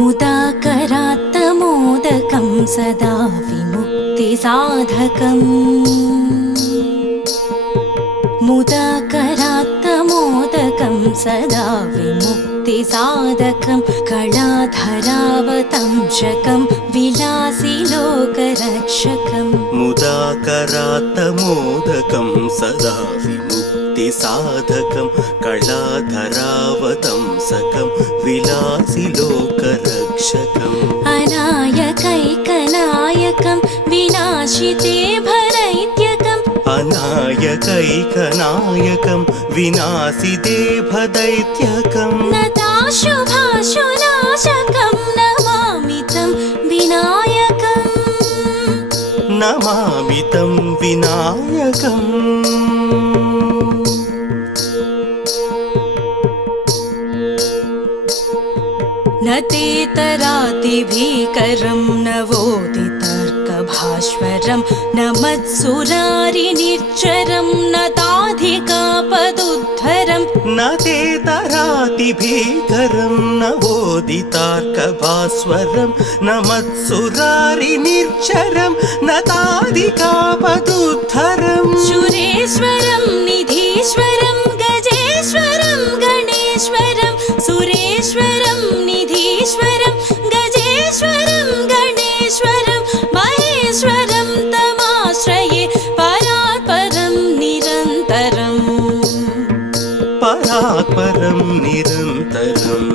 मुदाकरात्तमोदकं सदा विमुक्तिसाधकम् मुदाकरात्तमोदकं सदा विमुक्तिसाधकं कलाधरावतंशकं विलासिलोकरक्षकं मुदाकरात्तमोदकं सदा विमुक्तिसाधकं कलाधरावतंसकं विलासिलोकरक्षकम् अनायकैकनायकं विनाशिते भरैत्यकम् अनायकैकनायकं विनाशिते भदैत्यकं नताशुभाशुनाशकं नमामि तं विनायकम् नमामि तं विनायकम् न तेतरातिभीकरं नवोदितर्कभास्वरं न मत्सुरारिनिर्झरं न ताधिकापदुद्धरं न तेतरातिभीकरं नवोदितार्कभास्वरं न मत्सुरारिनिर्झरं न ताधिकापदुद्धरं सुरेश्वरं निधीश्वरं गजेश्वरं गणेश्वरं सुरेश्वरं निधीश्वरं गजेश्वरं गणेश्वरं महेश्वरं तमाश्रये परात्परं निरन्तरम् परात्परं निरन्तरम्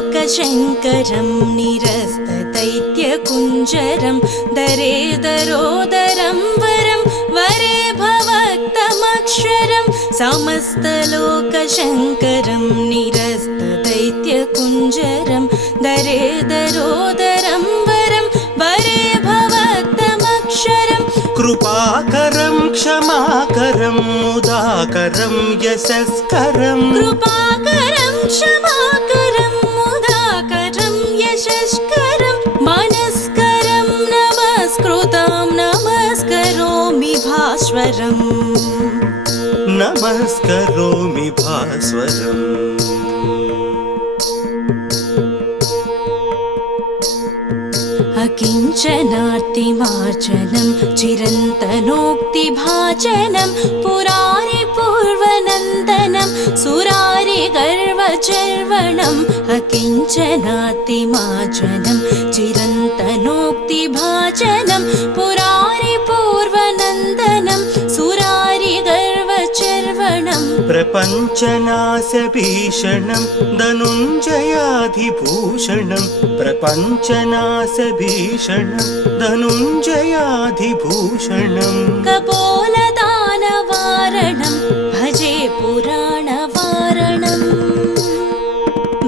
समस्तलोकशङ्करं निरस्तदैत्यकुञ्जरं दरेदरोदरं वरं वरे भवक्तमक्षरं समस्तलोकशङ्करं निरस्तदैत्यकुञ्जरं दरेदरोदरं वरं वरे भवक्तमक्षरं कृपाकरं क्षमाकरं मुदाकरं यशस्करं कृपाकरं क्षमाकरं मुदाकरं यशस्करं मनस्करं नमस्कृतं नमस्करोमि भास्वरम् नमस्करोमि भास्वरम् अकिञ्चनार्तिमार्जनं चिरन्तनोक्तिभाजनं पुरारिपूर्वनन्दनं सुरारिगर्वचर्वणम् अकिञ्चनार्तिमार्जनं चिरन्तनोक्तिभाजनं पुरारिपूर्वनन्दनं सुरारिगर्वचर्वणम् प्रपञ्चनाशभीषणं धनुञ्जयाधिभूषणं प्रपञ्चनाशभीषणं धनुञ्जयाधिभूषणं कपोलदानवारणं भजे पुराणवारणं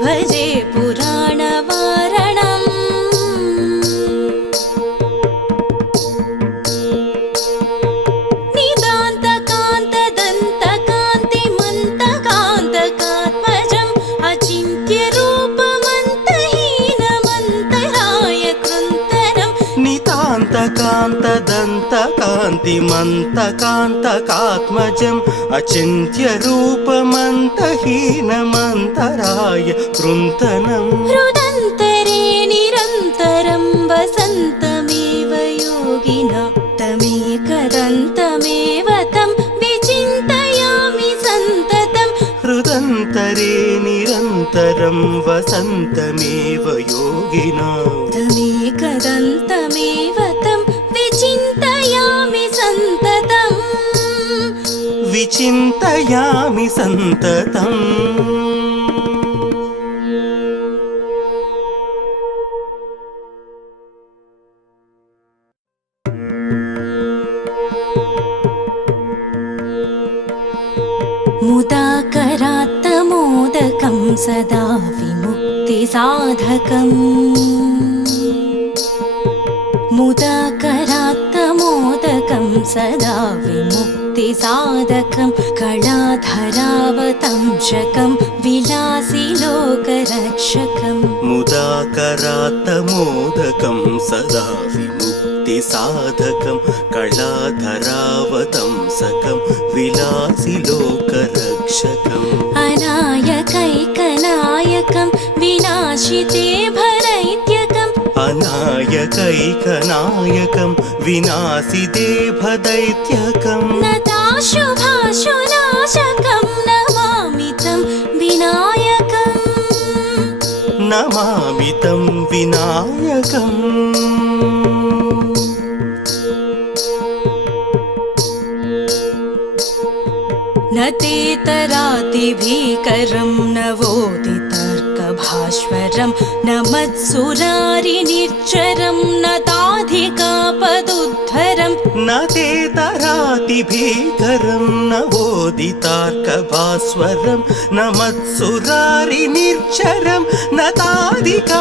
भजे पुराणवारणम् निदान्तकान्तदन्तकान्तिमन्तकान्तकात्मजम् अचिन्त्यरूपमन्तहीनमन्तराय कृन्तनम् नितान्तकान्तदन्तकान्तिमन्तकान्तकात्मजम् अचिन्त्यरूपमन्तहीनमन्तराय कृन्तनम् हृदन्तरे निरन्तरं वसन्तमेव योगिना तमेकदन्तमेव तं विचिन्तयामि सन्ततम् हृदन्तरे निरन्तरं वसन्तमेव योगिना तमेकदन्तमेव तं विचिन्तयामि सन्ततम् विचिन्तयामि सन्ततम् मुदाकरात्तमोदकं सदा विमुक्तिसाधकम् मुदाकरात्तमोदकं सदा विमुक्तिसाधकं कलाधरावतंशकं विलासिलोकरक्षकम् मुदाकरात्तमोदकं सदा विमुक्तिसाधकं विमुक्तिसाधकं कलाधरावतंसकं विलासि लोकरक्षकम् अनायकैकनायकं विनाशिते भरैत्यकम् अनायकैकनायकं विनाशिते भदैत्यकम् नताशुभाशुनाशकं नमामि तं विनायकम् नमामि तं विनायकम् न तेतरातिभीकरं नवोदितर्कभास्वरं न मत्सुरारिनिर्झरं न ताधिकापदुद्धरं न तेतरातिभीकरं नवोदितार्कभास्वरं न मत्सुरारिनिर्झरं न ताधिकापदुद्धरं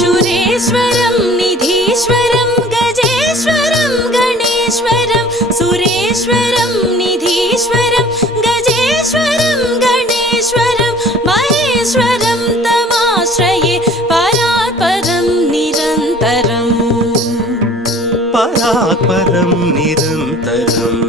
सुरेश्वरं निधीश्वरं गजेश्वरं गणेश्वरं सुरेश्वरं निधीश्वरं गजेश्वरं गणेश्वरं महेश्वरं तमाश्रये परात्परं निरन्तरम् परात्परं निरन्तरम्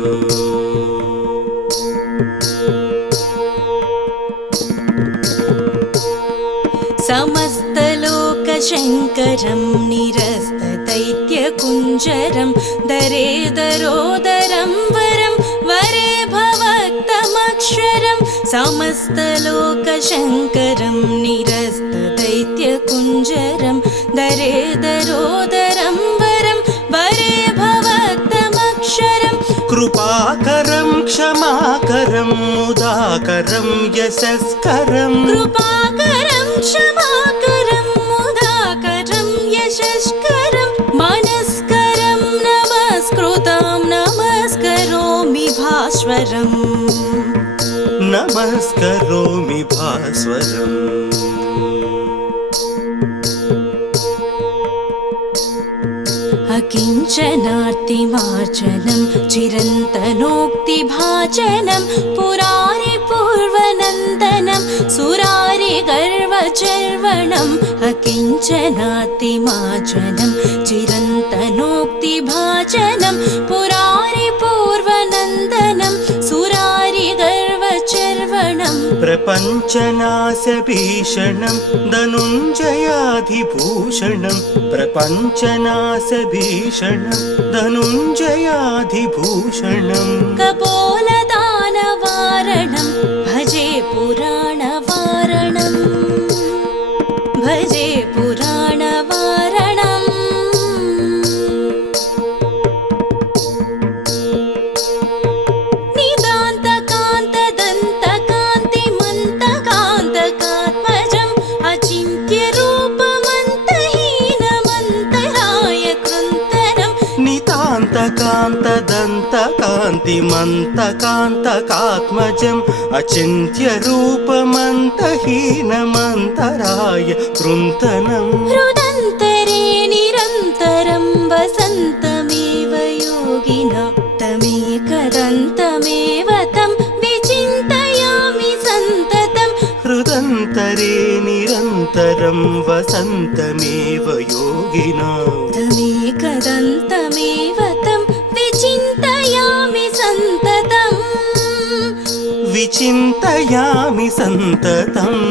समस्तलोकशङ्करं निरस्तदैत्यकुञ्जरं दरेदरोदरं वरं वरे भवक्तमक्षरं समस्तलोकशङ्करं निरस्तदैत्यकुञ्जरं दरेदरोदरं वरं वरे भवक्तमक्षरं कृपाकरं क्षमाकरं मुदाकरं यशस्करं कृपाकरं क्षमाकरं मुदाकरं यशस्करं मनस्करं नमस्कृतं नमस्करोमि भास्वरम् नमस्करोमि भास्वरम् अकिञ्चनार्तिमार्जनं चिरन्तनोक्तिभाजनं पुरारिपूर्वनन्दनं सुरारिगर्वचर्वणम् अकिञ्चनार्तिमार्जनं चिरन्तनोक्तिभाजनं पुरारिपूर्वनन्दनं सुरारिगर्वचर्वणम् प्रपञ्चनाशभीषणं धनुञ्जयाधिभूषणं प्रपञ्चनाशभीषणं धनुञ्जयाधिभूषणं कपोलदानवारणं भजे पुराणवारणं भजे पुराणवारणम् निदान्तकान्तदन्तकान्तिमन्तकान्तकात्मजम् अचिन्त्यरूपमन्तहीनमन्तराय कृन्तनम् नितान्तकान्तदन्तकान्तिमन्तकान्तकात्मजम् अचिन्त्यरूपमन्तहीनमन्तराय कृन्तनम् हृदन्तरे निरन्तरं वसन्तमेव योगिना तमेकदन्तमेव तं विचिन्तयामि सन्ततं हृदन्तरे निरन्तरं वसन्तमेव योगिना तमेकदन्तमेव तं विचिन्तयामि सन्ततम् विचिन्तयामि सन्ततम्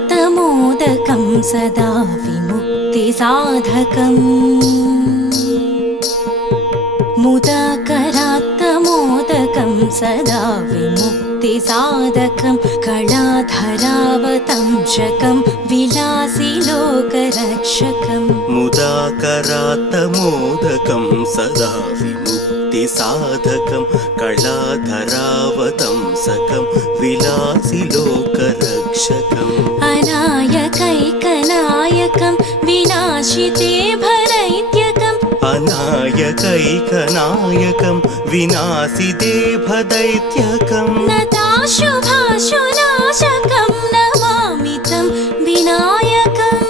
मुदाकरात्तमोदकं सदा विमुक्तिसाधकम् मुदाकरात्तमोदकं सदा विमुक्तिसाधकं कलाधरावतंशकं विलासि लोकरक्षकम् मुदाकरात्तमोदकं सदा विमुक्तिसाधकं कलाधरावतंसकं विलासि लोकरक्षकम् अनायकैकनायकं विनाशिते भरैत्यकम् अनायकैकनायकं विनाशिते भदैत्यकम् नताशुभाशुनाशकं नमामि तं विनायकम्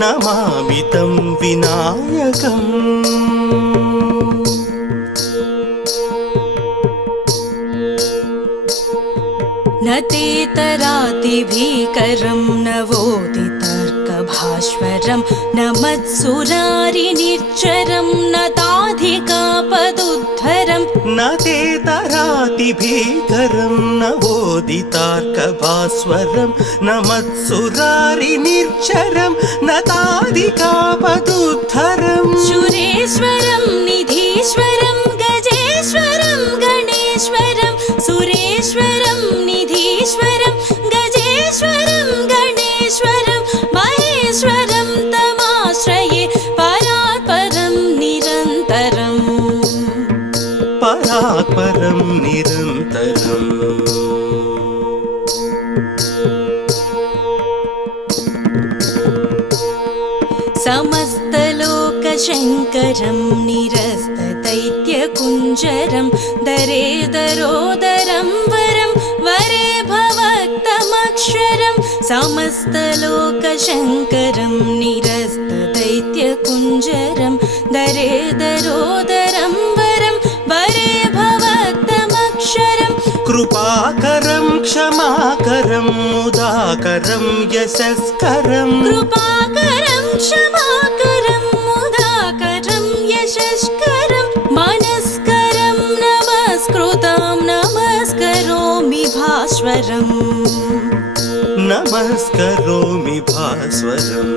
नमामि तं विनायकम् न तेतरातिभीकरं नवोदितर्कभास्वरं न मत्सुरारिनिर्झरं न ताधिकापदुद्धरं न तेतरातिभीकरं नवोदितार्कभास्वरं न मत्सुरारिनिर्झरं न ताधिकापदुद्धरं सुरेश्वरं निधीश्वरं गजेश्वरं गणेश्वरं सुरेश्वरं निधीश्वरं गजेश्वरं गणेश्वरं महेश्वरं तमाश्रये परात्परं निरन्तरम् परात्परं निरन्तरम् समस्तलोकशङ्करं निरस्तदैत्यकुञ्जरं दरेदरोदरं वरं वरे भवक्तमक्षरं समस्तलोकशङ्करं निरस्तदैत्यकुञ्जरं दरेदरोदरं वरं वरे भवक्तमक्षरं कृपाकरं क्षमाकरं मुदाकरं यशस्करं कृपाकरं क्षमाकरं मुदाकरं यशस्करं मनस्करं नमस्कृतं नमस्करोमि भास्वरम् नमस्करोमि भास्वरम्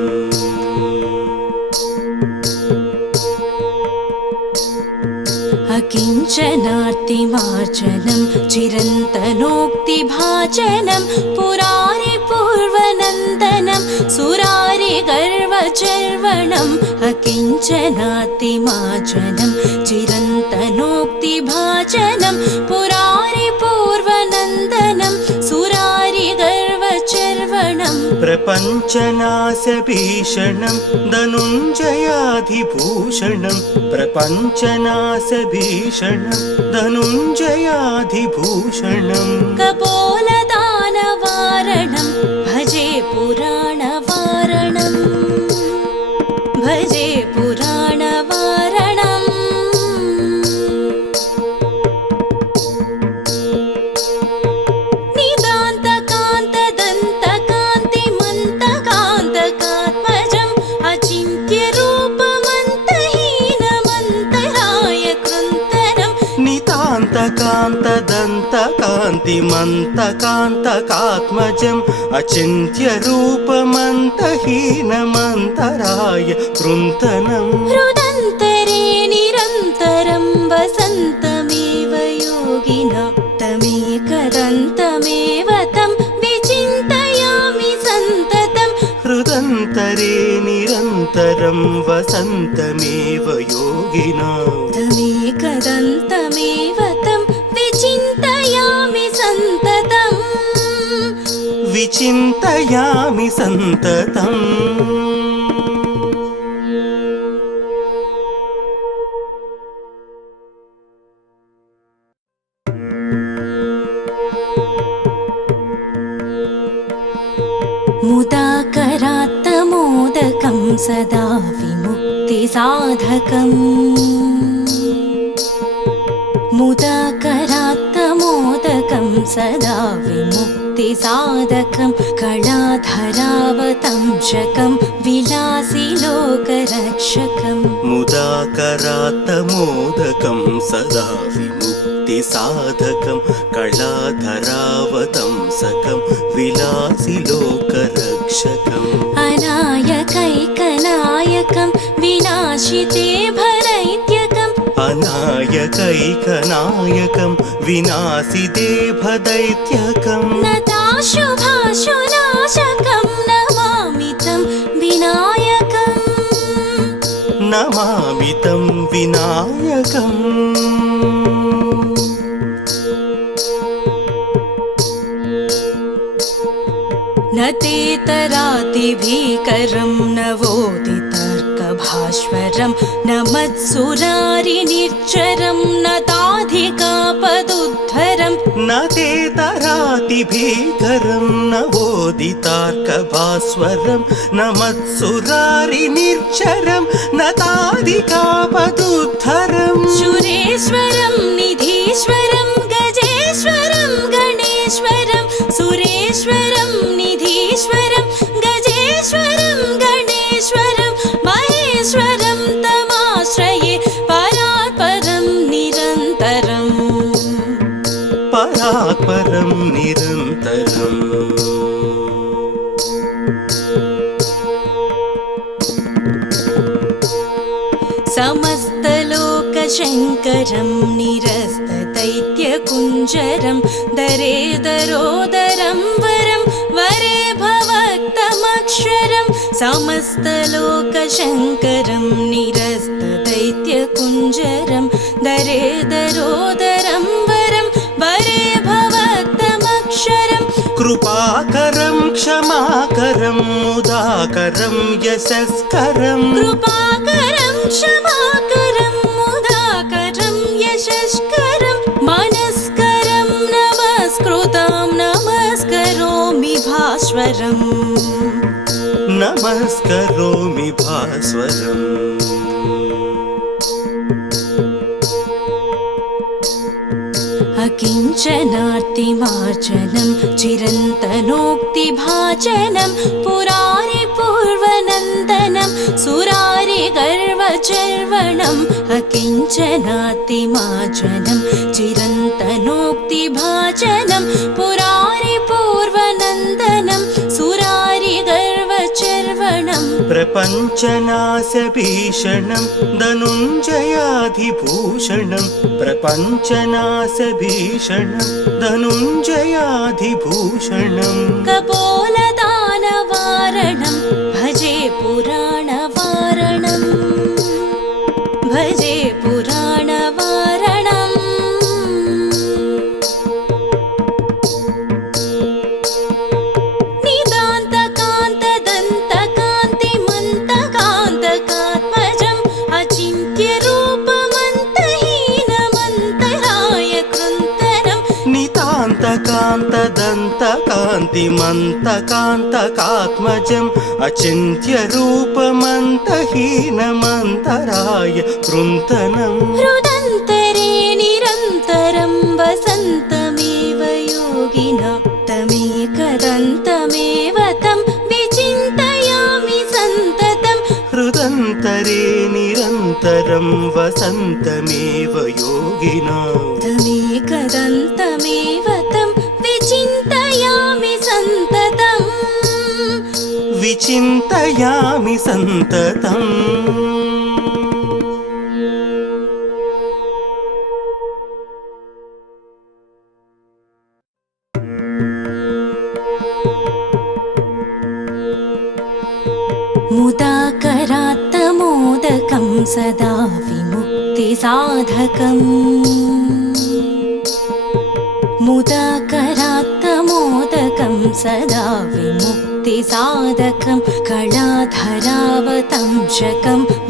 अकिञ्चनार्तिमार्जनं चिरन्तनोक्तिभाजनं पुरारिपूर्वनन्दनं सुरारिगर्वचर्वणम् अकिञ्चनार्तिमार्जनं चिरन्तनोक्तिभाजनं पुरारिपूर्वनन्दनं सुरारिगर्वचर्वणम् प्रपञ्चनाशभीषणं धनुञ्जयाधिभूषणं प्रपञ्चनाशभीषणं धनुञ्जयाधिभूषणं कपोलदानवारणं भजे पुराणवारणं भजे पुराणवारणम् निदान्तकान्तदन्तकान्तिमन्तकान्तकात्मजम् अचिन्त्यरूपमन्तहीनमन्तराय कृन्तनं नितान्तकान्तदन्तकान्तिमन्तकान्तकात्मजम् अचिन्त्यरूपमन्तहीनमन्तराय कृन्तनं हृदन्तरे निरन्तरं वसन्तमेव योगिना तमेकदन्तमेव तं विचिन्तयामि सन्ततं हृदन्तरे निरन्तरं वसन्तमेव योगिना तमेकदन्तमेव तं विचिन्तयामि सन्ततम् विचिन्तयामि सन्ततम् मुदाकरात्तमोदकं सदा विमुक्तिसाधकम् मुदाकरात्तमोदकं सदा विमुक्तिसाधकं कलाधरावतंशकं विलासिलोकरक्षकम् मुदाकरात्तमोदकं सदा विमुक्तिसाधकं कलाधरावतंसकं विलासिलोकरक्षकम् अनायकैकनायकं विनाशिते भरैत्यकम् अनायकैकनायकं विनाशिते भदैत्यकं नताशुभाशुनाशकं नमामि तं विनायकम् नमामि तं विनायकम् न तेतरातिभीकरं नवोदितर्कभास्वरं भास्वरं नमत्सुरारिनिर्झरं नताधिकापदुद्धरं न ते तराति भीकरं नवोदितार्कभास्वरं नमत्सुरारिनिर्झरं नताधिकापदुद्धरं सुरेश्वरं निधीश्वरं गजेश्वरं गणेश्वरं सुरेश्वरं निधीश्वरं गजेश्वरं गणेश्वरं महेश्वरं तमाश्रये परात्परं निरन्तरम् परात्परं निरन्तरम् समस्तलोकशङ्करं निरस्तदैत्यकुञ्जरं दरेदरोदरं वरं वरे भवक्तमक्षरं समस्तलोकशङ्करं निरस्तदैत्यकुञ्जरं दरेदरोदरं वरं वरे भवक्तमक्षरं कृपाकरं क्षमाकरं मुदाकरं यशस्करं कृपाकरं क्षमाकरं मुदाकरं यशस्करं मनस्करं नमस्कृतं नमस्करोमि भास्वरम् नमस्करोमि भास्वरम् अकिञ्चनार्तिमार्जनं चिरन्तनोक्तिभाजनं पुरारिपूर्वनन्दनं सुरारिगर्वचर्वणम् अकिञ्चनार्तिमार्जनं चिरन्तनोक्तिभाजनं पुरारिपूर्वनन्दनं सुरारिगर्वचर्वणम् प्रपञ्चनाशभीषणं धनुञ्जयाधिभूषणं प्रपञ्चनाशभीषणं धनुञ्जयाधिभूषणं कपोलदानवारणं भजे पुराणवारणं भजे पुराणवारणम् निदान्तकान्तदन्तकान्तिमन्तकान्तकात्मजम् अचिन्त्यरूपमन्तहीनमन्तराय कृन्तनं नितान्तकान्तदन्तकान्तिमन्तकान्तकात्मजम् अचिन्त्यरूपमन्तहीनमन्तराय कृन्तनम् हृदन्तरे निरन्तरं वसन्तमेव योगिना तमेकदन्तमेव तं विचिन्तयामि सन्ततं हृदन्तरे निरन्तरं वसन्तमेव योगिना तमेकदन्तमेव तं विचिन्तयामि सन्ततम् विचिन्तयामि सन्ततम् मुदाकरात्तमोदकं सदा विमुक्तिसाधकम् मुदाकरात्तमोदकं सदा विमुक्तिसाधकं कलाधरावतंशकं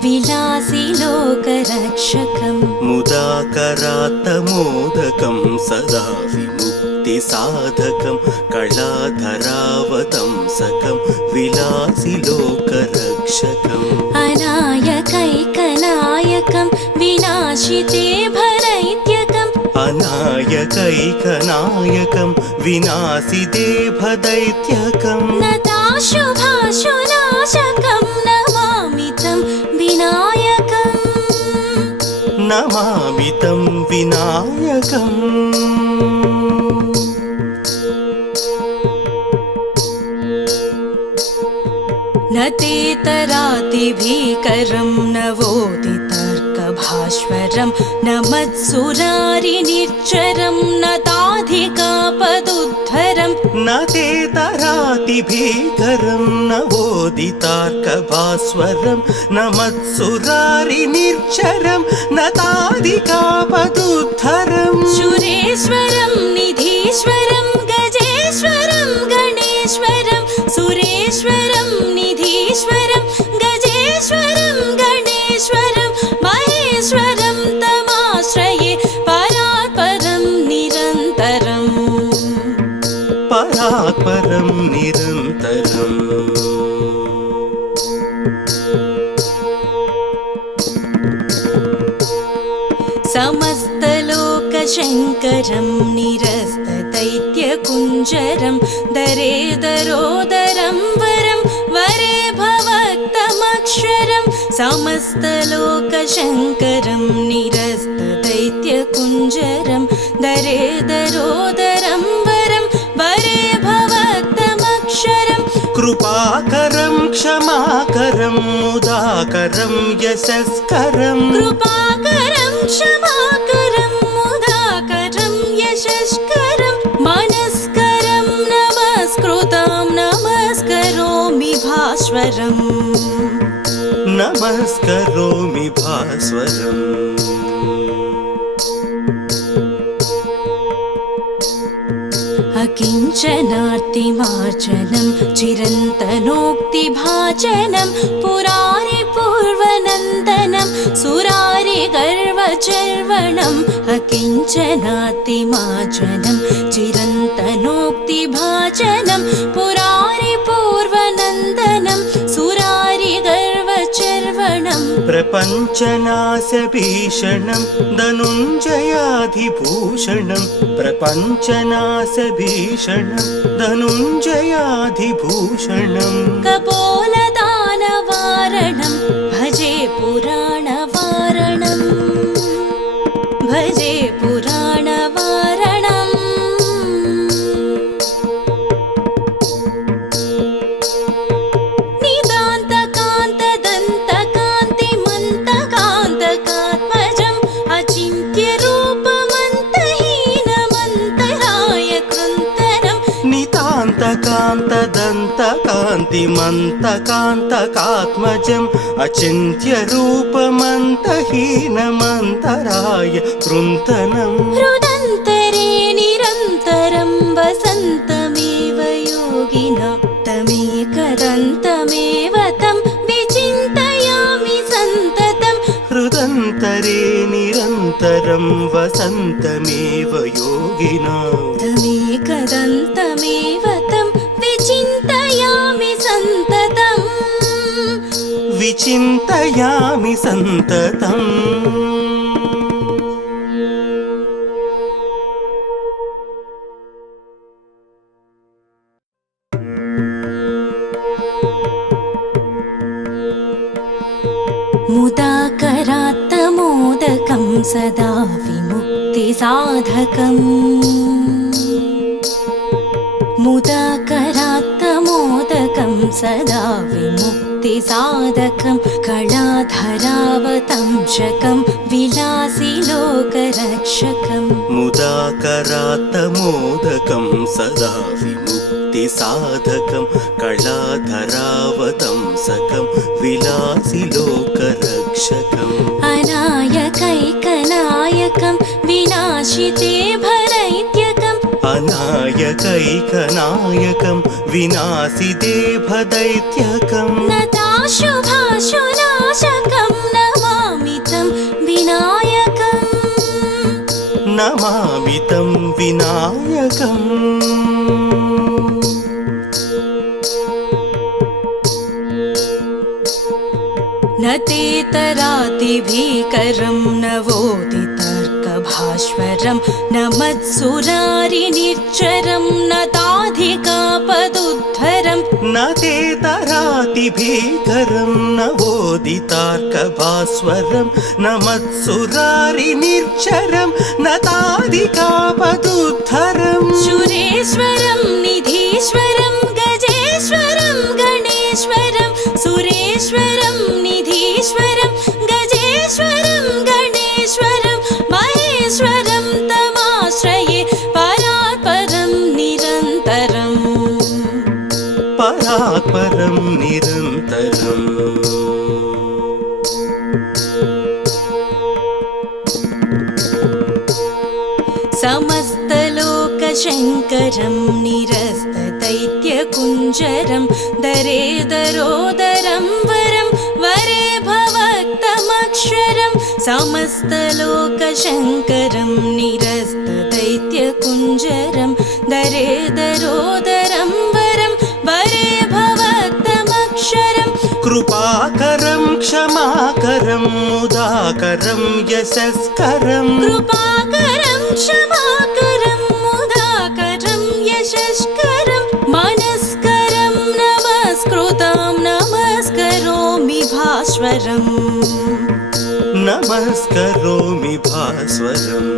विलासिलोकरक्षकम् मुदाकरात्तमोदकं सदा विमुक्तिसाधकं कलाधरावतंसकं विलासिलोकरक्षकम् अनायकैकनायकं विनाशिते भरैत्यकम् अनायकैकनायकं विनाशिते भदैत्यकं नताशुभाशुनाशकं नमामि तं विनायकम् नमामि तं विनायकम् न ते तरातिभीकरं नवोदितार्कभास्वरं नमत्सुरारिनिर्झरं नताधिकापदुद्धरं न ते तराति भीकरं नवोदितार्कभास्वरं नमत्सुरारिनिर्झरं नताधिकापदुद्धरम् सुरेश्वरं निधीश्वरं गजेश्वरं गणेश्वरं सुरेश्वरं निधीश्वरं गजेश्वरं गणेश्वरं समस्तलोकशङ्करं निरस्तदैत्यकुञ्जरं दरेदरोदरं वरं वरे भवक्तमक्षरं समस्तलोकशङ्करं निरस्तदैत्यकुञ्जरं दरेदरोदरं वरं वरे भवक्तमक्षरं कृपाकरं क्षमाकरं मुदाकरं यशस्करं कृपाकरं क्षमाकरं मुदाकरं यशस्करं मनस्करं नमस्कृतं नमस्करोमि भास्वरम् नमस्करोमि भास्वरम् अकिञ्चनार्तिमार्जनं चिरन्तनोक्तिभाजनं पुरारिपूर्वनन्दनं सुरारिगर्वचर्वणम् अकिञ्चनार्तिमार्जनं चिरन्तनोक्तिभाजनं पुरारिपूर्वनन्दनं सुरारिगर्वचर्वणम् प्रपञ्चनाशभीषणं धनुञ्जयाधिभूषणं प्रपञ्चनाशभीषणं धनुञ्जयाधिभूषणं कपोलदानवारणं भजे पुराणवारणं भजे पुराणवारणम् निदान्तकान्तदन्तकान्तिमन्तकान्तकात्मजम् अचिन्त्यरूपमन्तहीनमन्तराय कृन्तनं नितान्तकान्तदन्तकान्तिमन्तकान्तकात्मजम् अचिन्त्यरूपमन्तहीनमन्तराय कृन्तनम् हृदन्तरे निरन्तरं वसन्तमेव योगिना तमेकदन्तमेव तं विचिन्तयामि सन्ततं हृदन्तरे निरन्तरं वसन्तमेव योगिना तमेकदन्तमेव तं विचिन्तयामि सन्ततम् विचिन्तयामि सन्ततम् मुदाकरात्तमोदकं सदा विमुक्तिसाधकम् मुदाकरात्तमोदकं सदा विमुक्तिसाधकं कलाधरावतंशकं विलासिलोकरक्षकं मुदाकरात्तमोदकं सदा विमुक्तिसाधकं कलाधरावतंसकं विलासिलोकरक्षकम् अनायकैकनायकं विनाशिते भरैत्यकम् अनायकैकनायकं विनाशिते भदैत्यकं नताशुभाशुनाशकं नमामि तं विनायकम् नमामि तं विनायकम् न तेतरातिभीकरं नवोदितर्कभास्वरं न मत्सुरारिनिर्झरं न ताधिकापदुद्धरं न तेतरातिभीकरं नवोदितार्कभास्वरं न मत्सुरारिनिर्झरं न ताधिकापदुद्धरं सुरेश्वरं निधीश्वरं गजेश्वरं गणेश्वरं सुरेश्वरं निधीश्वरं गजेश्वरं गणेश्वरं महेश्वरं तमाश्रये परात्परं निरन्तरम् परात्परं निरन्तरम् समस्तलोकशङ्करं निरस्तदैत्यकुञ्जरं दरेदरोदरं वरं वरे भवक्तमक्षरं समस्तलोकशङ्करं निरस्तदैत्यकुञ्जरं दरेदरोदरं वरं वरे भवक्तमक्षरं कृपाकरं क्षमाकरं मुदाकरं यशस्करं कृपाकरं क्षमाकरं मुदाकरं यशस्करं मनस्करं नमस्कृतं नमस्करोमि भास्वरम् नमस्करोमि भास्वरम्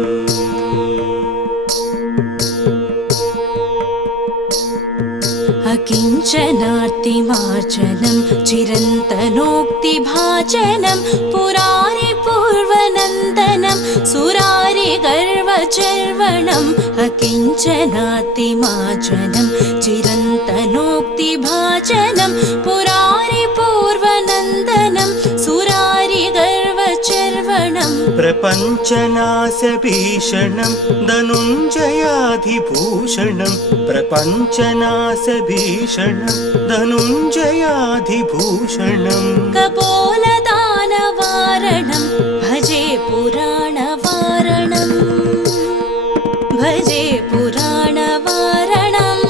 अकिञ्चनार्तिमार्जनं चिरन्तनोक्तिभाजनं पुरारिपूर्वनन्दनं सुरारिगर्वचर्वणम् अकिञ्चनार्तिमार्जनं चिरन्तनोक्तिभाजनं पुरारिपूर्वनन्दनं सुरारिगर्वचर्वणम् प्रपञ्चनाशभीषणं धनुञ्जयाधिभूषणं प्रपञ्चनाशभीषणं धनुञ्जयाधिभूषणं कपोलदानवारणं भजे पुराणवारणं भजे पुराणवारणम्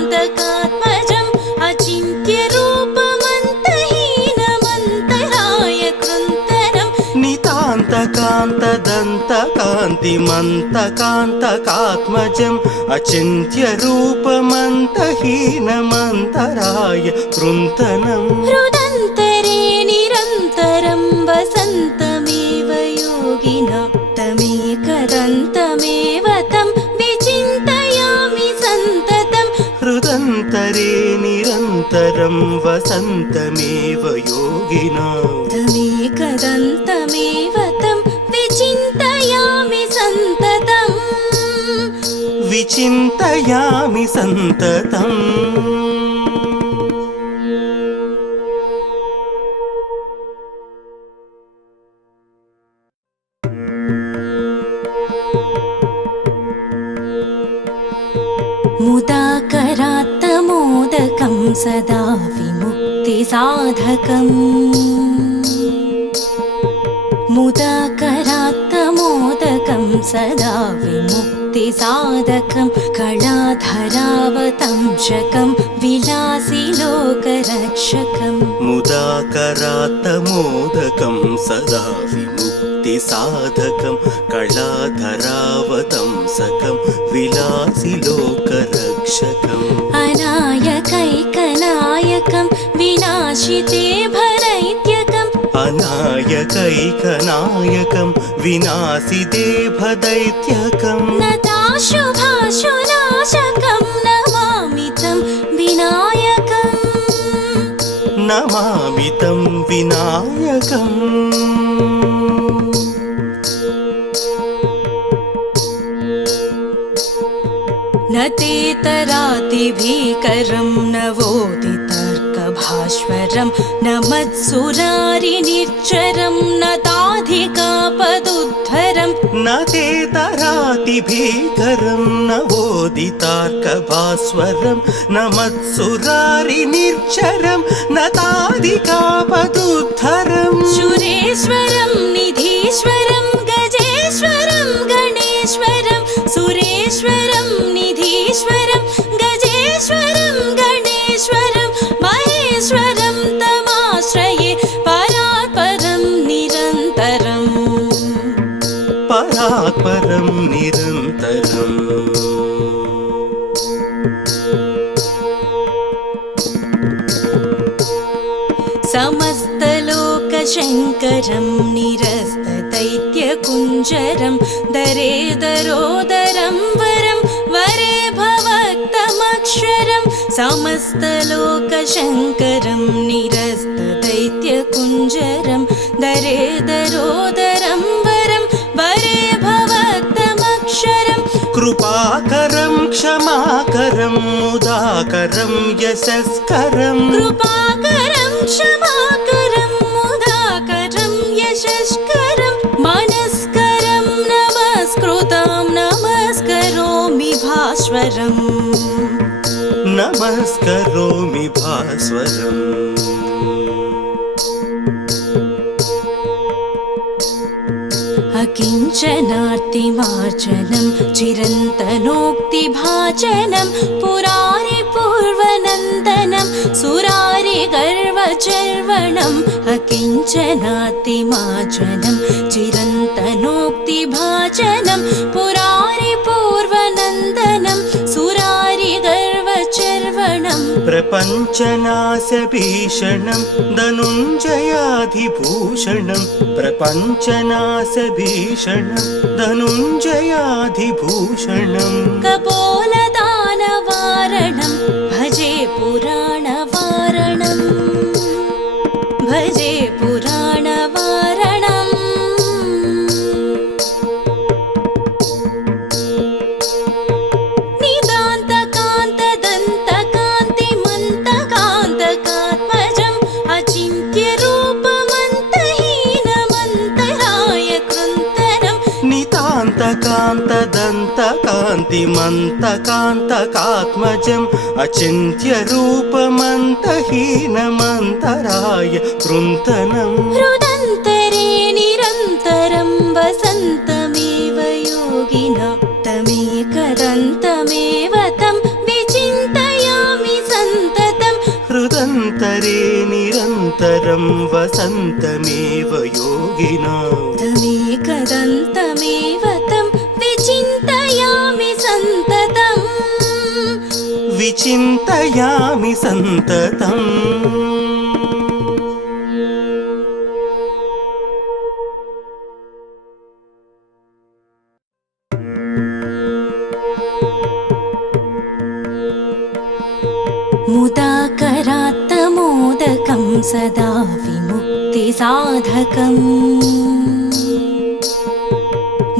निदान्तकान्तदन्तकान्तिमन्तकान्तकात्मजम् अचिन्त्यरूपमन्तहीनमन्तराय कृन्तनम् नितान्तकान्तदन्तकान्तिमन्तकान्तकात्मजम् अचिन्त्यरूपमन्तहीनमन्तराय कृन्तनम् हृदन्तरे निरन्तरं वसन्तमेव योगिना तमेकदन्तमेव तं विचिन्तयामि सन्ततम् हृदन्तरे निरन्तरं वसन्तमेव योगिना तमेकदन्तमेव तं विचिन्तयामि सन्ततम् विचिन्तयामि सन्ततम् मुदाकरात्तमोदकं सदा विमुक्तिसाधकम् मुदाकरात्तमोदकं सदा विमुक्तिसाधकं कलाधरावतंशकं विलासिलोकरक्षकम् मुदाकरात्तमोदकं सदा विमुक्तिसाधकं कलाधरावतंसकं विलासिलोकरक्षकम् अनायकैकनायकं विनाशिते भरैत्यकम् अनायकैकनायकं विनाशिते भदैत्यकं नताशुभाशुनाशकं नमामि तं विनायकम् नमामि तं विनायकम् न तेतरातिभीकरं नवोदितर्कभास्वरं न मत्सुरारिनिर्झरं न ताधिकापदुद्धरं न तेतरातिभीकरं नवोदितार्कभास्वरं न मत्सुरारिनिर्झरं न ताधिकापदुद्धरं सुरेश्वरं निधीश्वरं गजेश्वरं गणेश्वरं सुरेश्वरं निधीश्वरं गजेश्वरं गणेश्वरं महेश्वरं तमाश्रये परात्परं निरन्तरम् परात्परं निरन्तरम् समस्तलोकशङ्करं निरस्तदैत्यकुञ्जरं दरेदरोदरं वरं वरे भवक्तमक्षरं समस्तलोकशङ्करं निरस्तदैत्यकुञ्जरं दरेदरोदरं वरं वरे भवक्तमक्षरम् कृपाकरं क्षमाकरं मुदाकरं यशस्करं कृपाकरं क्षमाकरं मुदाकरं यशस्करं मनस्करं नमस्कृतं नमस्करोमि भास्वरम् नमस्करोमि भास्वरम् अकिञ्चनार्तिमार्जनं चिरन्तनोक्तिभाजनं पुरारिपूर्वनन्दनं सुरारिगर्वचर्वणम् अकिञ्चनार्तिमार्जनं चिरन्तनोक्तिभाजनं पुरारिपूर्वनन्दनं सुरारिगर्वचर्वणम् प्रपञ्चनाशभीषणं धनुञ्जयाधिभूषणं प्रपञ्चनाशभीषणं धनुञ्जयाधिभूषणं कपोलदानवारणं भजे पुराणवारणं भजे पुराणवारणम् निदान्तकान्तदन्तकान्तिमन्तकान्तकात्मजम् अचिन्त्यरूपमन्तहीनमन्तराय कृन्तनम् नितान्तकान्तदन्तकान्तिमन्तकान्तकात्मजम् अचिन्त्यरूपमन्तहीनमन्तराय कृन्तनम् हृदन्तरे निरन्तरं वसन्तमेव योगिना तमेकदन्तमेव तं विचिन्तयामि सन्ततं हृदन्तरे निरन्तरं वसन्तमेव योगिना तमेकदन्तमेव तं विचिन्तयामि सन्ततम् विचिन्तयामि सन्ततम् मुदाकरात्तमोदकं सदा विमुक्तिसाधकम्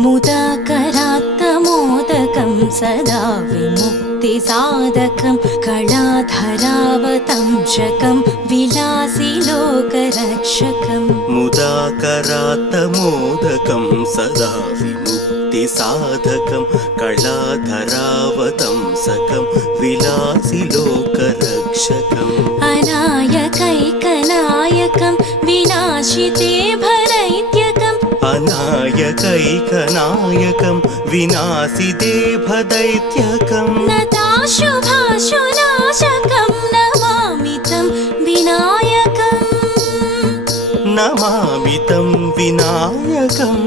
मुदाकरात्तमोदकं सदा विमुक्तिसाधकं कलाधरावतंशकं विलासिलोकरक्षकम् मुदाकरात्तमोदकं सदा विमुक्तिसाधकं कलाधरावतंसकं विलासिलोकरक्षकम् अनायकैकनायकं विनाशिते भरैत्यकम् अनायकैकनायकं विनाशिते भदैत्यकम् नताशुभाशुनाशकं नमामि तं विनायकम् नमामि तं विनायकम्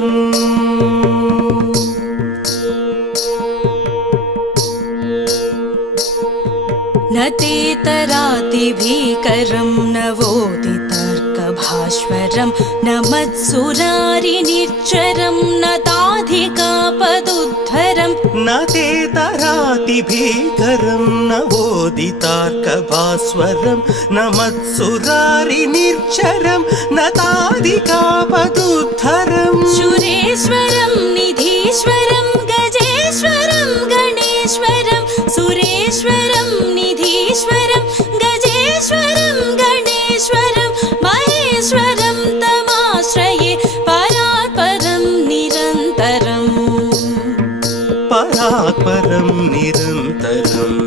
न तेतरातिभीकरं नवोदितर्कभास्वरं न मत्सुरारिनिर्झरं न ताधिकापदुद्धरं न तेतरातिभीकरं नवोदितार्कभास्वरं न मत्सुरारिनिर्झरं न ताधिकापदुद्धरं सुरेश्वरं निधीश्वरं गजेश्वरं गणेश्वरं सुरेश्वरं निधीश्वरं गजेश्वरं गणेश्वरं महेश्वरं तमाश्रये परात्परं निरन्तरम् परात्परं निरन्तरम्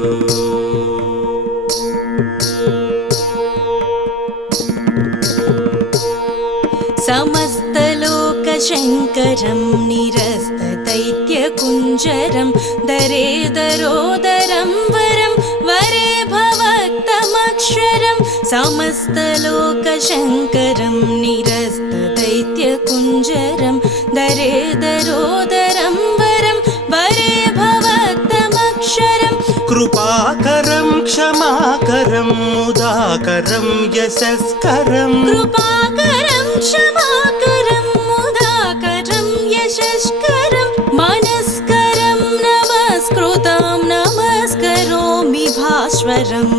समस्तलोकशङ्करं निरस्तदैत्यकुञ्जरं दरेदरोदरं वरं वरे भवक्तमक्षरं समस्तलोकशङ्करं निरस्तदैत्यकुञ्जरं दरेदरोदरं वरं वरे भवक्तमक्षरं कृपाकरं क्षमाकरं मुदाकरं यशस्करं कृपाकरं क्षमाकरं मुदाकरं यशस्करं मनस्करं नमस्कृतां नमस्करोमि भास्वरम्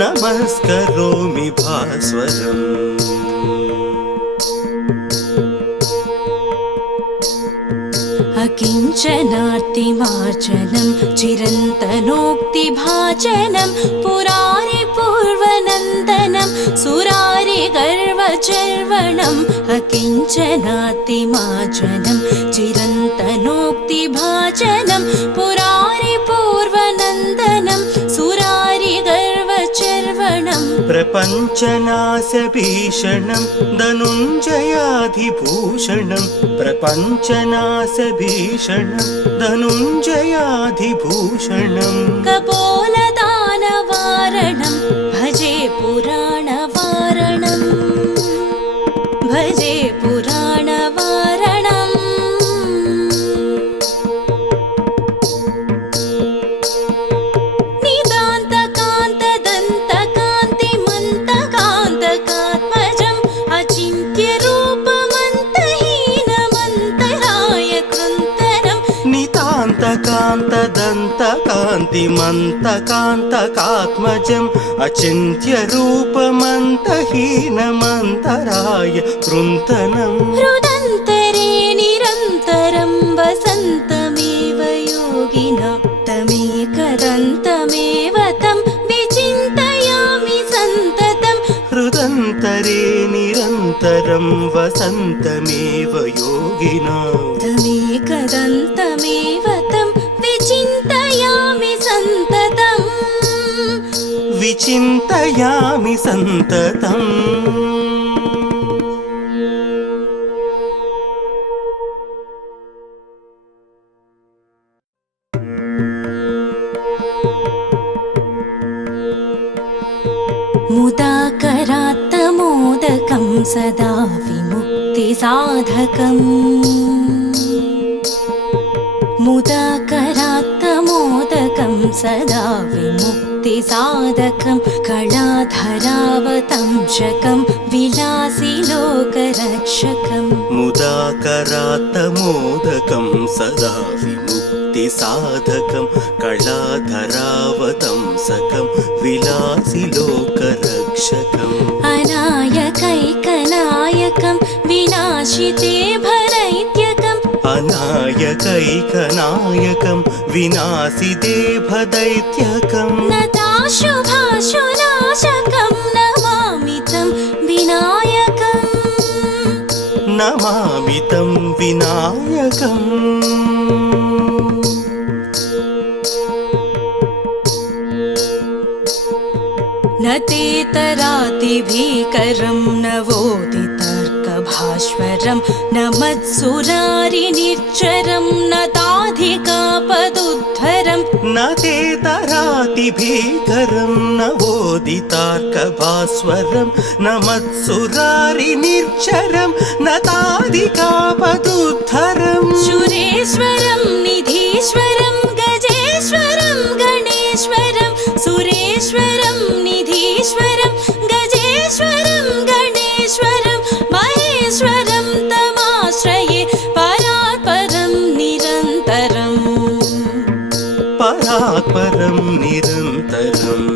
नमस्करोमि भास्वरम् अकिञ्चनार्तिमार्जनं चिरन्तनोक्तिभाजनं पुरारिपूर्वनन्दनं सुरारिगर्वचर्वणम् अकिञ्चनार्तिमार्जनं चिरन्तनोक्तिभाजनं पुरारिपूर्वनन्दनं सुरारिगर्वचर्वणम् प्रपञ्चनाशभीषणं धनुञ्जयाधिभूषणं प्रपञ्चनाशभीषणं धनुञ्जयाधिभूषणं कपोलदानवारणं भजे पुराणवारणं भजे पुराणवारणम् निदान्तकान्तदन्तकान्तिमन्तकान्तकात्मजम् अचिन्त्यरूपमन्तहीनमन्तराय कृन्तनं नितान्तकान्तदन्तकान्तिमन्तकान्तकात्मजम् अचिन्त्यरूपमन्तहीनमन्तराय कृन्तनं हृदन्तरे निरन्तरं वसन्तमेव योगिना तमेकदन्तमेव तं विचिन्तयामि सन्ततं हृदन्तरे निरन्तरं वसन्तमेव योगिना तमेकदन्तमेव तं विचिन्तयामि सन्ततम् विचिन्तयामि सन्ततम् मुदाकरात्तमोदकं सदा विमुक्तिसाधकम् मुदाकरात्तमोदकं सदा विमुक्तिसाधकं कलाधरावतंशकं विलासिलोकरक्षकम् मुदाकरात्तमोदकं सदा विमुक्तिसाधकं कलाधरावतंसकं विलासिलोकरक्षकम् अनायकैकनायकं विनाशिते भरैत्यकम् अनायकैकनायकं विनाशिते भदैत्यकं नताशुभाशुनाशकं नमामि तं विनायकम् नमामि तं विनायकम् न तेतरातिभीकरं नवोदितर्कभास्वरं न मत्सुरारिनिर्झरं न ताधिकापदुद्धरं न तेतरातिभीकरं नवोदितार्कभास्वरं न मत्सुरारिनिर्झरं न ताधिकापदुद्धरं सुरेश्वरं निधीश्वरं गजेश्वरं गणेश्वरं सुरेश्वरं निधीश्वरं गजेश्वरं गणेश्वरं महेश्वरं तमाश्रये परात्परं निरन्तरम् परात्परं निरन्तरम्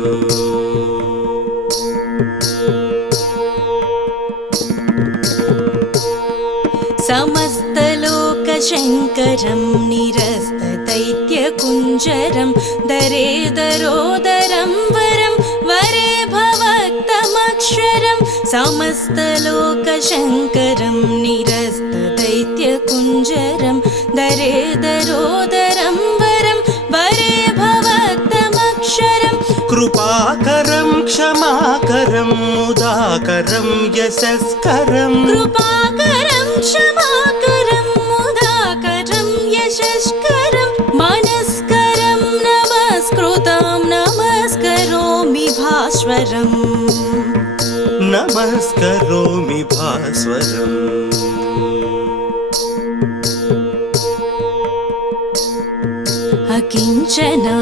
समस्तलोकशङ्करं निरस्तदैत्यकुञ्जरं दरेदरोदरं वरं वरे भवक्तमक्षरं समस्तलोकशङ्करं निरस्तदैत्यकुञ्जरं दरेदरोदरं वरं वरे भवक्तमक्षरं कृपाकरं क्षमाकरं मुदाकरं यशस्करं कृपाकरं क्षमाकरं मुदाकरं यशस्करं मनस्करं नमस्कृतं नमस्करोमि भास्वरम् नमस्करोमि भास्वरम्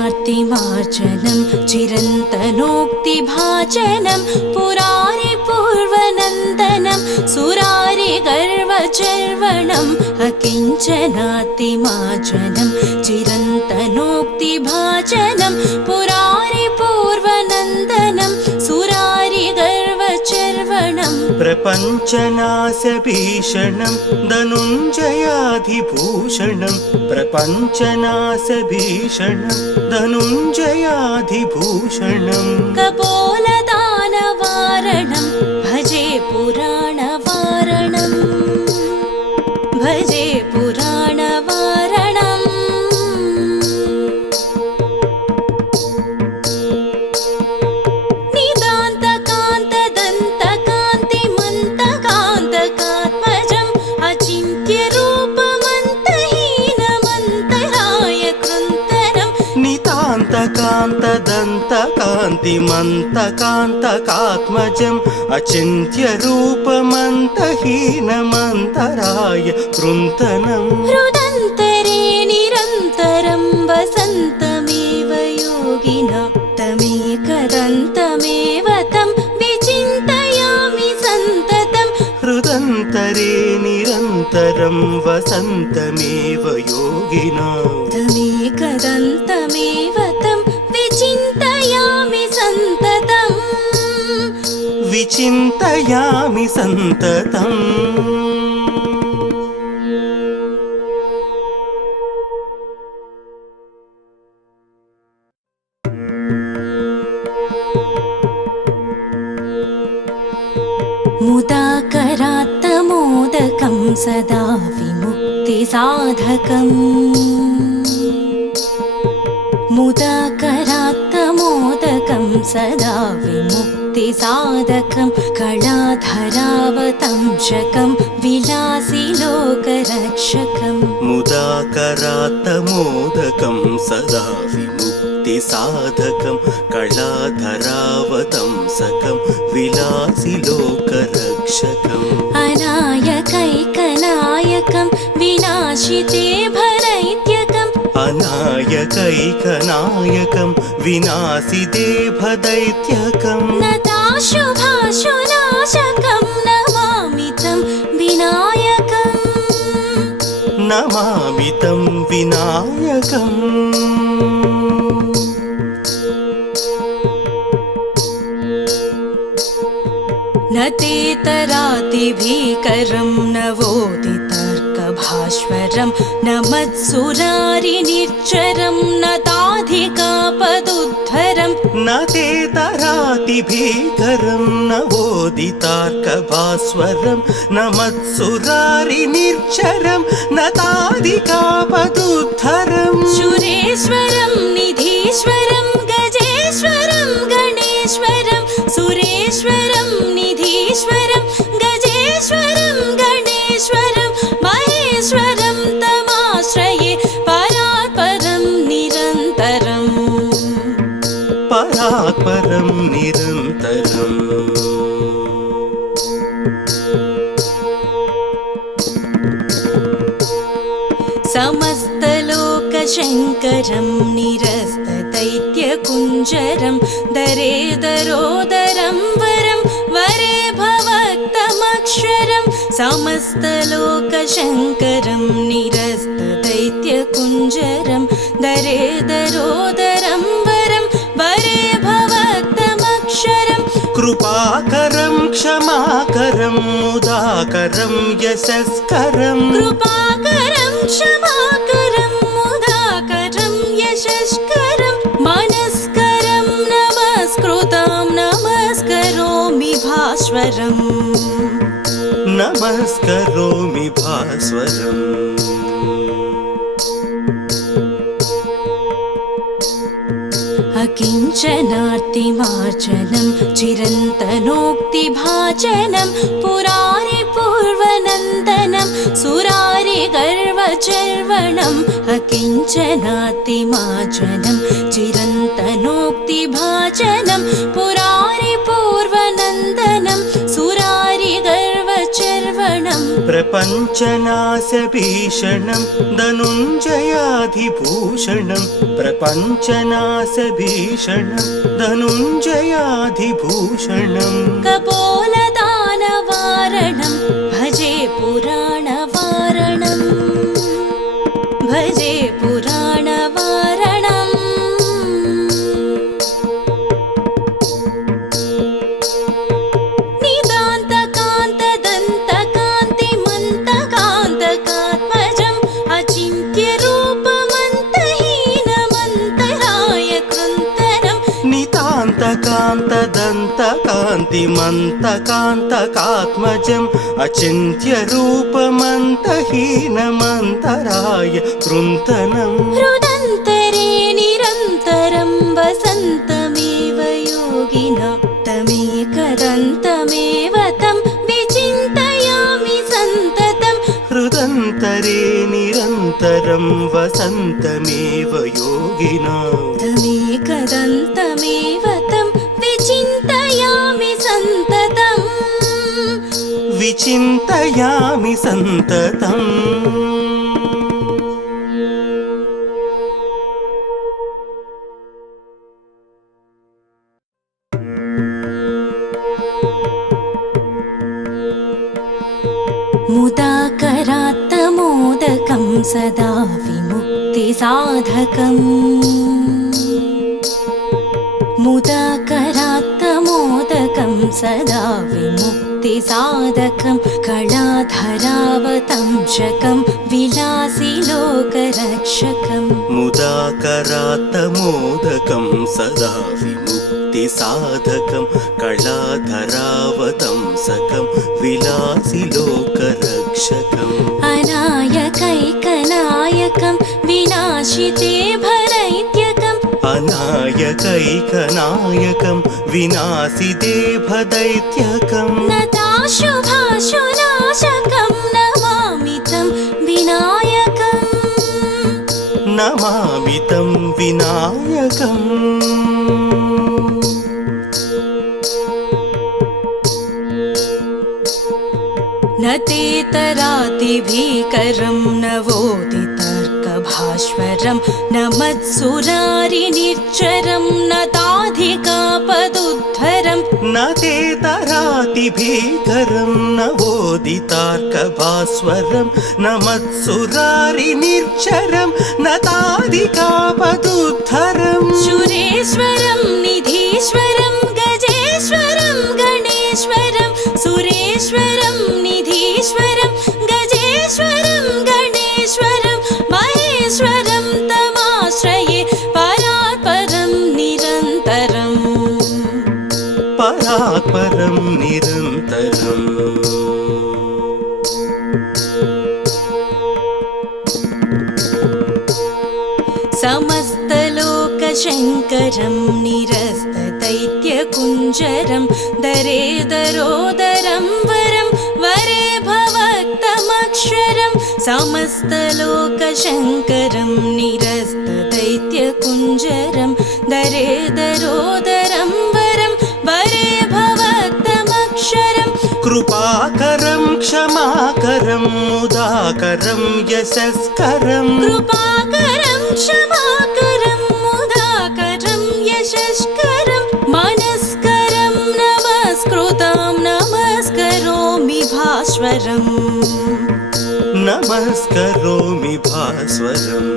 अकिञ्चनार्तिमार्जनं चिरन्तनोक्तिभाजनं पुरारिपूर्वनन्दनं सुरारिगर्वचर्वणम् अकिञ्चनार्तिमार्जनं चिरन्तनोक्तिभाजनं पुरारिपूर्वनन्दनं सुरारिगर्वचर्वणम् प्रपञ्चनाशभीषणं धनुञ्जयाधिभूषणं प्रपञ्चनाशभीषणं धनुञ्जयाधिभूषणं कपोलदानवारणं भजे पुराणवारणं भजे पुराणवारणम् निदान्तकान्त नितान्तकान्तदन्तकान्तिमन्तकान्तकात्मजम् अचिन्त्यरूपमन्तहीनमन्तराय कृन्तनम् हृदन्तरे निरन्तरं वसन्तमेव योगिना तमेकदन्तमेव तं विचिन्तयामि सन्ततम् हृदन्तरे निरन्तरं वसन्तमेव योगिना तमेकदन्तमेव तं विचिन्तयामि सन्ततम् विचिन्तयामि सन्ततम् मुदाकरात्तमोदकं सदा विमुक्तिसाधकम् मुदाकरात्तमोदकं सदा विमुक्तिसाधकं कलाधरावतंशकं विलासिलोकरक्षकम् मुदाकरात्तमोदकं सदा विमुक्तिसाधकं कलाधरावतंसकं विलासिलोकरक्षकम् अनायकैकनायकं विनाशिते भरैत्यकम् अनायकैकनायकं विनाशिते भदैत्यकम् नताशुभाशुनाशकं नमामि तं विनायकम् नमामि तं विनायकम् न तेतरातिभीकरं नवोदितर्कभास्वरं न मत्सुरारिनिर्झरं न ताधिकापदुद्धरं न तेतरातिभीकरं नवोदितार्कभास्वरं न मत्सुरारिनिर्झरं न ताधिकापदुद्धरम् सुरेश्वरं निधीश्वरं गजेश्वरं गणेश्वरं सुरेश्वरं निधीश्वरं गजेश्वरं गणेश्वरं महेश्वरं तमाश्रये परात्परं निरन्तरम् परात्परं निरन्तरम् समस्तलोकशङ्करं निरस्तदैत्यकुञ्जरं दरेदरोदरं वरं वरे भवक्तमक्षरं समस्तलोकशङ्करं निरस्तदैत्यकुञ्जरं दरेदरोदरं वरं वरे भवक्तमक्षरं कृपाकरं क्षमाकरं मुदाकरं यशस्करं कृपाकरं क्षमाकरं मुदाकरं यशस्करं मनस्करं नमस्कृतं नमस्करोमि भास्वरम् नमस्करोमि भास्वरम् अकिञ्चनार्तिमार्जनं चिरन्तनोक्तिभाजनं पुरारिपूर्वनन्दनं सुरारिगर्वचर्वणम् अकिञ्चनार्तिमार्जनं चिरन्तनोक्तिभाजनं पुरारिपूर्वनन्दनं सुरारिगर्वचर्वणम् प्रपञ्चनाशभीषणं धनुञ्जयाधिभूषणं प्रपञ्चनाशभीषणं धनुञ्जयाधिभूषणं कपोलदानवारणं भजे पुराणवारणं भजे पुराणवारणम् नितान्तकान्तदन्तकान्तिमन्तकान्तकात्मजम् अचिन्त्यरूपमन्तहीनमन्तराय कृन्तनम् नितान्तकान्तदन्तकान्तिमन्तकान्तकात्मजम् अचिन्त्यरूपमन्तहीनमन्तराय कृन्तनम् हृदन्तरे निरन्तरं वसन्तमेव योगिना तमेकदन्तमेव तं विचिन्तयामि सन्ततम् हृदन्तरे निरन्तरं कदन्तरं वसन्तमेव योगिनां तमेकदन्तमेव तं विचिन्तयामि सन्ततम् विचिन्तयामि सन्ततम् मुदाकरात्तमोदकं सदा विमुक्तिसाधकम् मुदाकरात्तमोदकं सदा विमुक्तिसाधकं कलाधरावतंशकं विलासिलोकरक्षकम् मुदाकरात्तमोदकं सदा विमुक्तिसाधकं कलाधरावतंसकं विलासिलोकरक्षकम् अनायकैकनायकं विनाशिते भरैत्यकम् अनायकैकनायकं विनाशिते भदैत्यकं नताशुभाशुनाशकं नमामि तं विनायकम् नमामि तं विनायकम् न तेतरातिभीकरं नवोदितर्कभास्वरं न मत्सुरारिनिर्झरं न ताधिकापदुद्धरं न तेतरातिभीकरं नवोदितार्कभास्वरं न मत्सुरारिनिर्झरं न ताधिकापदुद्धरं सुरेश्वरं निधीश्वरं गजेश्वरं गणेश्वरं सुरेश्वरं निधीश्वरं गजेश्वरं गणेश्वरं महेश्वरं तमाश्रये परात्परं निरन्तरम् परात्परं निरन्तरम् समस्तलोकशङ्करं निरस्तदैत्यकुञ्जरं दरेदरोदरं वरं वरे भवक्तमक्षरं समस्तलोकशङ्करं निरस्तदैत्यकुञ्जरं दरेदरोदरं वरं वरे भवक्तमक्षरं कृपाकरं क्षमाकरं मुदाकरं यशस्करं कृपाकरं क्षमाकरं मुदाकरं यशस्करं मनस्करं नमस्कृतं नमस्करोमि भास्वरम् नमस्करोमि भास्वरम्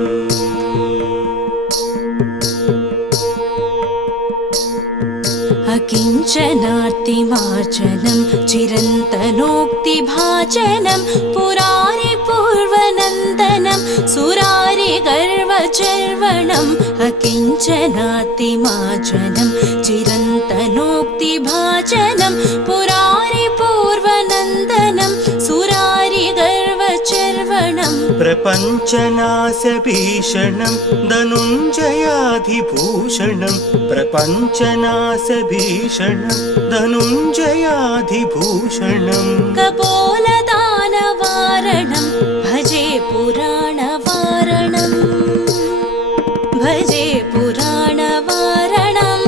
अकिञ्चनार्तिमार्जनं चिरन्तनोक्तिभाजनं पुरारिपूर्वनन्दनं सुरारिगर्वचर्वणम् अकिञ्चनार्तिमार्जनं चिरन्तनोक्तिभाजनं पुरारिपूर्वनन्दनं सुरारिगर्वचर्वणम् प्रपञ्चनाशभीषणं धनुञ्जयाधिभूषणं प्रपञ्चनाशभीषणं धनुञ्जयाधिभूषणं कपोलदानवारणं भजे पुराणवारणं भजे पुराणवारणम्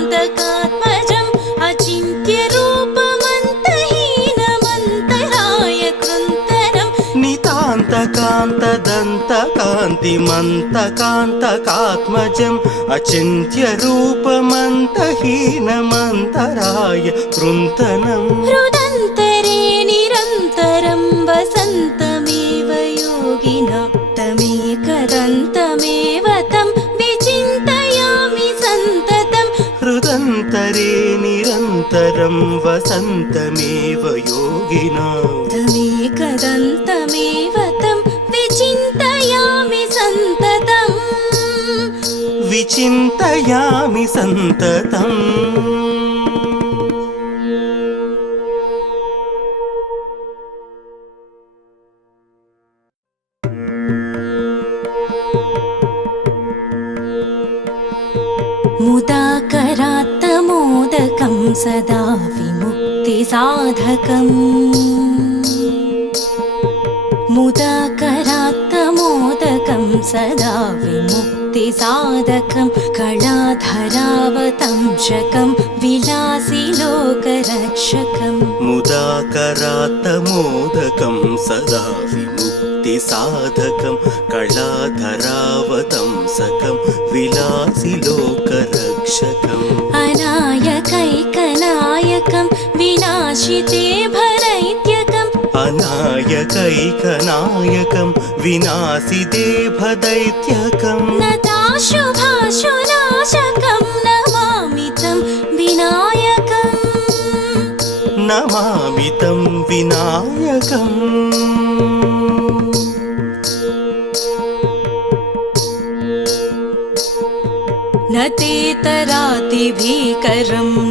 निदान्तकान्तदन्तकान्तिमन्तकान्तकात्मजम् अचिन्त्यरूपमन्तहीनमन्तराय कृन्तनम् नितान्तकान्तदन्तकान्तिमन्तकान्तकात्मजम् अचिन्त्यरूपमन्तहीनमन्तराय कृन्तनम् हृदन्तरे निरन्तरं वसन्तमेव योगिना तमेकदन्तमेव तं विचिन्तयामि सन्ततम् हृदन्तरे निरन्तरं वसन्तमेव योगिनां तमेकदन्तमेव तं विचिन्तयामि सन्ततम् विचिन्तयामि सन्ततम् सदा विमुक्तिसाधकम् मुदाकरात्तमोदकं सदा विमुक्तिसाधकं कलाधरावतंशकं विलासिलोकरक्षकम् मुदाकरात्तमोदकं सदा विमुक्तिसाधकं कलाधरावतंसकं विलासिलोकरक्षकम् अनायकैकनायकं विनाशिते भरैत्यकम् अनायकैकनायकं विनाशिते भदैत्यकं नताशुभाशुनाशकं नमामि तं विनायकम् नमामि तं विनायकम् न तेतरातिभीकरं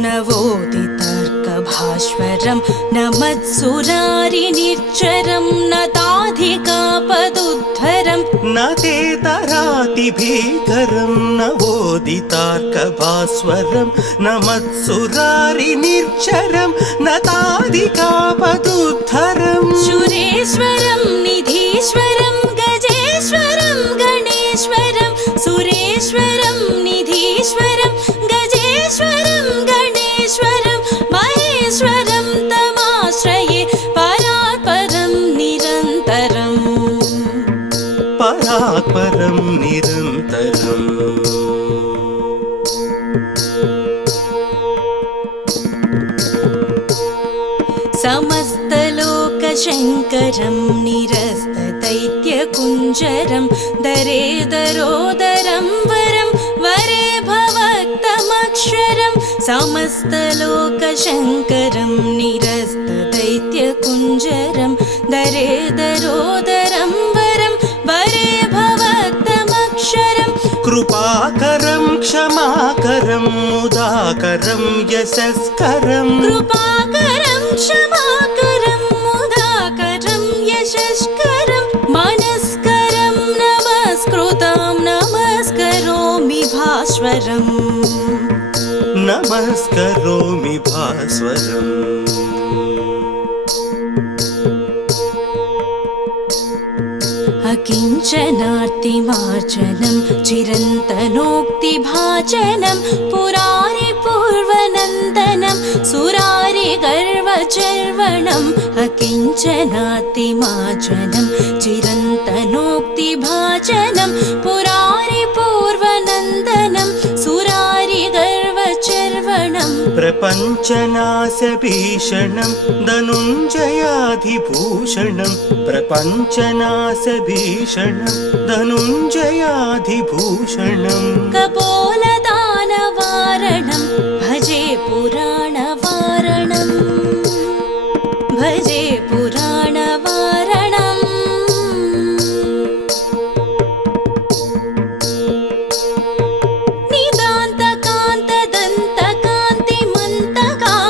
नवोदितर्कभास्वरं न मत्सुरारिनिर्झरं न ताधिकापदुद्धरं न तेतरातिभीकरं नवोदितार्कभास्वरं न मत्सुरारिनिर्झरं न ताधिकापदुद्धरं सुरेश्वरं निधीश्वरं गजेश्वरं गणेश्वरं सुरेश्वरं निधीश्वरं गजेश्वरं गणेश्वरं महेश्वरं तमाश्रये परात्परं निरन्तरम् परात्परं निरन्तरम् समस्तलोकशङ्करं निरस्तदैत्यकुञ्जरं दरेदरोदरं वरं वरे भवक्तमक्षरं समस्तलोकशङ्करं निरस्तदैत्यकुञ्जरं दरेदरोदरं वरं वरे भवक्तमक्षरम् कृपाकरं क्षमाकरं मुदाकरं यशस्करं कृपाकरं क्षमाकरं मुदाकरं यशस्करं मनस्करं नमस्कृतं नमस्करोमि भास्वरम् नमस्करोमि भास्वरम् अकिञ्चनार्तिमार्जनं चिरन्तनोक्तिभाजनं पुरारिपूर्वनन्दनं सुरारिगर्वचर्वणम् अकिञ्चनार्तिमार्जनं चिरन्तनोक्तिभाजनं पुरारिपूर्वनन्दनं सुरारिगर्वचर्वणम् प्रपञ्चनाशभीषणं धनुञ्जयाधिभूषणं प्रपञ्चनाशभीषणं धनुञ्जयाधिभूषणं कपोलदानवारणं भजे पुराणवारणं भजे पुराणवारणम्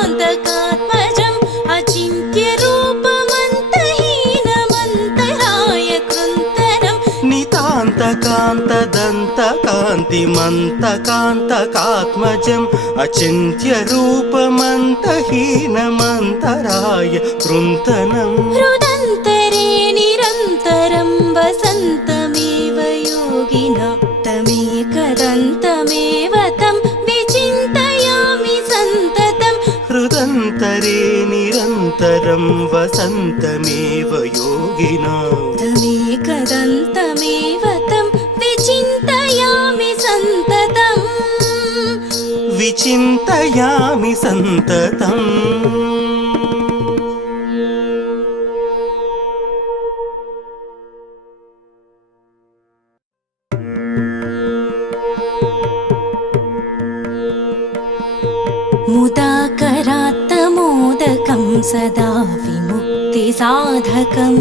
निदान्तकान्तदन्तकान्तिमन्तकान्तकात्मजम् अचिन्त्यरूपमन्तहीनमन्तराय कृन्तनम् नितान्तकान्तदन्तकान्तिमन्तकान्तकात्मजम् अचिन्त्यरूपमन्तहीनमन्तराय कृन्तनम् हृदन्तरे निरन्तरं वसन्तमेव योगिना तमेकदन्तमेव तं विचिन्तयामि सन्ततं हृदन्तरे निरन्तरं वसन्तमेव योगिना तमेकदन्तमेव तं विचिन्तयामि सन्ततम् विचिन्तयामि सन्ततम् मुदाकरात्तमोदकं सदा विमुक्तिसाधकम्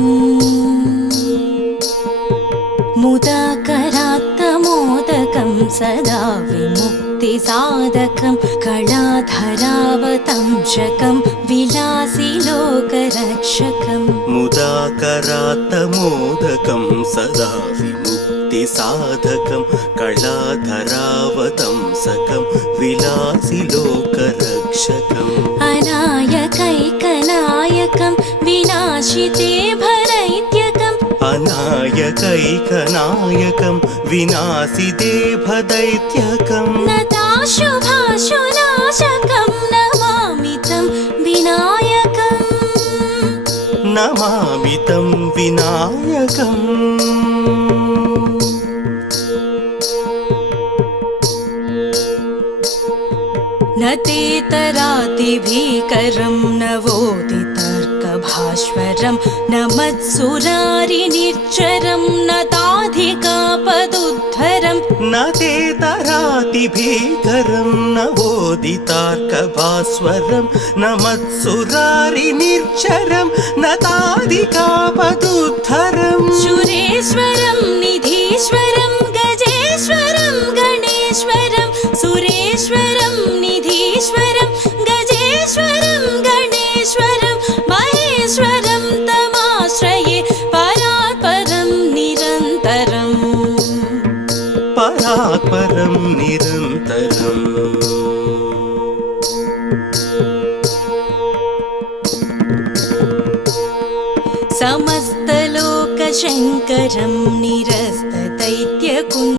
मुदाकरात्तमोदकं सदा विमुक्तिसाधकं कलाधरावतंशकं विलासिलोकरक्षकम् मुदाकरात्तमोदकं सदा विमुक्तिसाधकं कलाधरावतंसकं विलासिलोकरक्षकम् रक्षकम् अनायकैकनायकं विनाशिते भदैत्यकम् अनायकैकनायकं विनाशिते भदैत्यकम् नताशुभाशुनाशकं नमामि तं विनायकम् नमामि तं विनायकम् न तेतरातिभीकरं नवोदितर्कभास्वरं न मत्सुरारिनिर्झरं न ताधिकापदुद्धरं न तेतरातिभीकरं नवोदितार्कभास्वरं न मत्सुरारिनिर्झरं न ताधिकापदुद्धरम् सुरेश्वरं निधीश्वरं गजेश्वरं गणेश्वरं सुरेश्वरं निधीश्वरं गजेश्वरं गणेश्वरं महेश्वरं तमाश्रये परात्परं निरन्तरम् परात्परं निरन्तरम् समस्तलोकशङ्करं निरस्तदैत्यकम्